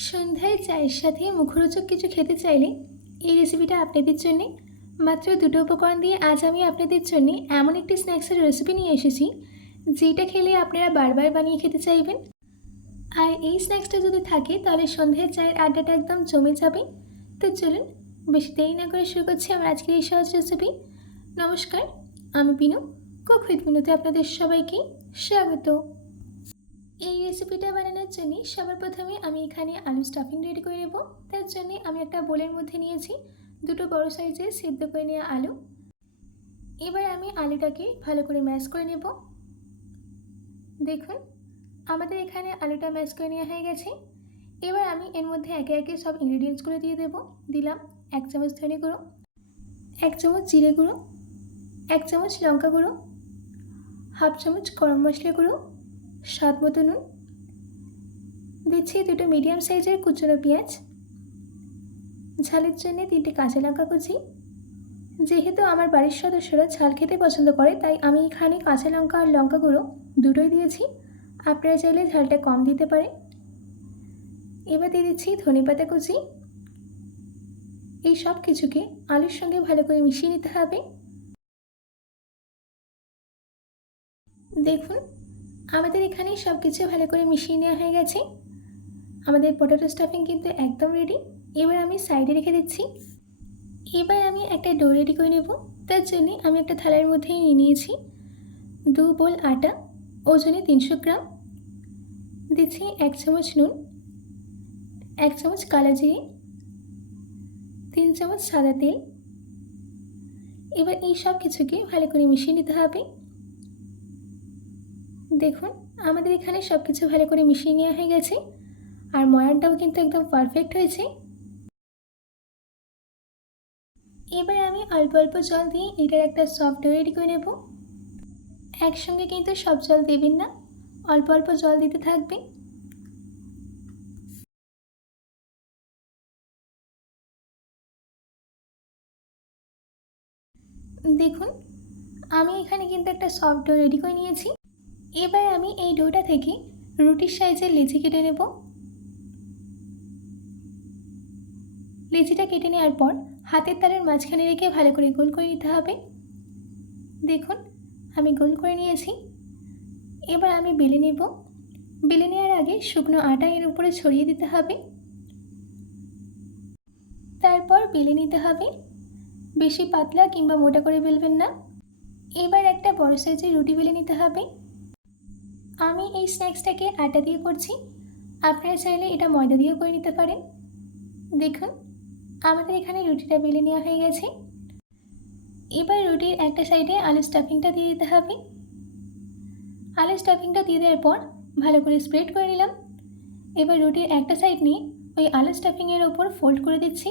সন্ধ্যায় চায়ের সাথে মুখরোচক কিছু খেতে চাইলে এই রেসিপিটা আপনাদের জন্যে। মাত্র দুটো উপকরণ দিয়ে আজ আমি আপনাদের জন্য এমন একটি স্ন্যাক্সের রেসিপি নিয়ে এসেছি যেটা খেলে আপনারা বারবার বানিয়ে খেতে চাইবেন। আর এই স্ন্যাক্সটা যদি থাকে তাহলে সন্ধ্যায় চায়ের আড্ডাটা একদম জমে যাবে। তো চলুন বেশি দেরি না করে শুরু করছি আমার আজকের এই সহজ রেসিপি। নমস্কার, আমি বিনু, কুক উইথ বিনুতে আপনাদের সবাইকে স্বাগত। এই রেসিপিটা বানানোর জন্য সবার প্রথমে আমি এখানে আলু স্টাফিং রেডি করে নেব। তার জন্য আমি একটা বোলের মধ্যে নিয়েছি দুটো বড় সাইজের সিদ্ধ করে নেওয়া আলু। এবার আমি আলুটাকে ভালো করে ম্যাশ করে নেব। দেখুন আমাদের এখানে আলুটা ম্যাশ করে নেওয়া হয়ে গেছে। এবার আমি এর মধ্যে একে একে সব ইনগ্রিডিয়েন্টসগুলো দিয়ে দেব। দিলাম 1 চামচ ধনে গুঁড়ো, 1 চামচ জিরে গুঁড়ো, 1 চামচ লঙ্কা গুঁড়ো, 1/2 চামচ গরম মশলা গুঁড়ো, স্বাদ মতো নুন, দিচ্ছি দুটো মিডিয়াম সাইজের কুচনো পেঁয়াজ, ঝালের জন্য 3টে কাঁচা লঙ্কা কুচি। যেহেতু আমার বাড়ির সদস্যরা ঝাল খেতে পছন্দ করে তাই আমি এখানে কাঁচা লঙ্কা আর লঙ্কা গুঁড়ো দুটোই দিয়েছি। আপনারা চাইলে ঝালটা কম দিতে পারেন। এবার দিয়ে দিচ্ছি ধনেপাতা কুচি। এই সব কিছুকে আলুর সঙ্গে ভালো করে মিশিয়ে নিতে হবে। দেখুন আমাদের এখানে সব কিছু ভালো করে মিশিয়ে নেওয়া হয়ে গেছে। আমাদের পটেটো স্টাফিং কিন্তু একদম রেডি। এবার আমি সাইডে রেখে দিচ্ছি। এবার আমি একটা ডো রেডি করে নেব। তার জন্য আমি একটা থালার মধ্যে নিয়ে নিয়েছি 2 বোল আটা, ওজনে 300 গ্রাম। দিচ্ছি 1 চামচ নুন, 1 চামচ কালো জিরে, 3 চামচ সাদা তেল। এবার এই সব কিছুকে ভালো করে মিশিয়ে নিতে হবে। দেখুন আমাদের এখানে সব কিছু ভালো করে মিশিয়ে নেওয়া হয়ে গেছে আর ময়ানটাও কিন্তু একদম পারফেক্ট হয়েছে। এবার আমি অল্প অল্প জল দিয়ে এটার একটা সফট ডো রেডি করে নেব। একসঙ্গে কিন্তু সব জল দেবেন না, অল্প অল্প জল দিতে থাকবে। দেখুন আমি এখানে কিন্তু একটা সফট ডো রেডি করে নিয়েছি। এবার আমি এই ডোটা থেকে রুটির সাইজের লেচি কেটে নেব। লেচিটা কেটে নেওয়ার পর হাতের তালের মাঝখানে রেখে ভালো করে গোল করে নিতে হবে। দেখুন আমি গোল করে নিয়েছি। এবার আমি বেলে নেব। বেলে নেওয়ার আগে শুকনো আটা এর উপরে ছড়িয়ে দিতে হবে, তারপর বেলে নিতে হবে। বেশি পাতলা কিংবা মোটা করে বেলবেন না। এবার একটা বড় সাইজের রুটি বেলে নিতে হবে। আমি এই স্ন্যাক্সটাকে আটা দিয়ে করছি, আপনারা চাইলে এটা ময়দা দিয়েও করে নিতে পারেন। দেখুন আমাদের এখানে রুটিটা বেলে নেওয়া হয়ে গেছে। এবার রুটির একটা সাইডে আলু স্টাফিংটা দিয়ে দিতে হবে। আলু স্টাফিংটা দিয়ে দেওয়ার পর ভালো করে স্প্রেড করে নিলাম। এবার রুটির একটা সাইড নিয়ে ওই আলু স্টাফিংয়ের ওপর ফোল্ড করে দিচ্ছি।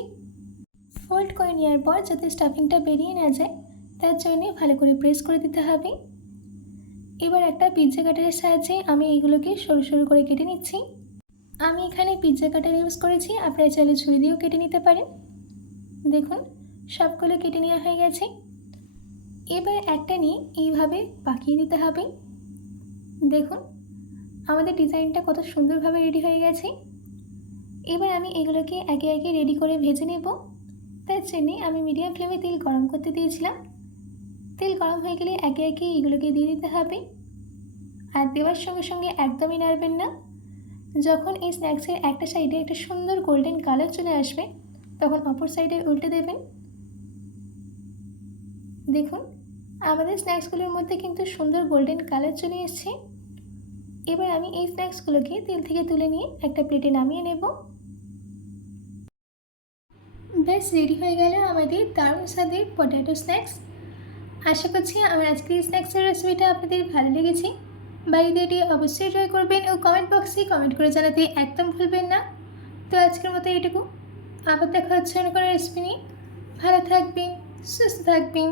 ফোল্ড করে নেওয়ার পর যাতে স্টাফিংটা বেরিয়ে না যায় তার জন্যে ভালো করে প্রেস করে দিতে হবে। এবার একটা পিৎজা কাটারের সাহায্যে আমি এইগুলোকে সরু সরু করে কেটে নিচ্ছি। আমি এখানে পিৎজা কাটার ইউজ করেছি, আপনারা চাইলে ছুরি দিয়েও কেটে নিতে পারেন। দেখুন সবগুলো কেটে নেওয়া হয়ে গেছে। এবার একটা নিয়ে এইভাবে পাকিয়ে দিতে হবে। দেখুন আমাদের ডিজাইনটা কত সুন্দরভাবে রেডি হয়ে গেছে। এবার আমি এগুলোকে একে একে রেডি করে ভেজে নেব। তার জন্যে আমি মিডিয়াম ফ্লেমে তেল গরম করতে দিয়েছিলাম। তেল গরম হয়ে গেলে একে একে এগুলোকে দিয়ে দিতে হবে আর দেওয়ার সঙ্গে সঙ্গে একদমই নাড়বেন না। যখন এই স্ন্যাক্সের একটা সাইডে একটা সুন্দর গোল্ডেন কালার চলে আসবে তখন অপর সাইডে উল্টে দেবেন। দেখুন আমাদের স্ন্যাক্সগুলোর মধ্যে কিন্তু সুন্দর গোল্ডেন কালার চলে এসছে। এবার আমি এই স্ন্যাক্সগুলোকে তেল থেকে তুলে নিয়ে একটা প্লেটে নামিয়ে নেব। ব্যাস রেডি হয়ে গেল আমাদের দারুণ স্বাদের পটেটো স্ন্যাক্স। আশা করছি আমার আজকের এই স্ন্যাক্সের রেসিপিটা আপনাদের ভালো লেগেছে। বাড়িতে এটি অবশ্যই ট্রাই করবেন ও কমেন্ট বক্সে কমেন্ট করে জানাতে একদম ভুলবেন না। তো আজকের মতো এটুকু, আবার দেখা হচ্ছে অন্য কোনো রেসিপি নিয়ে। ভালো থাকবেন, সুস্থ থাকবেন।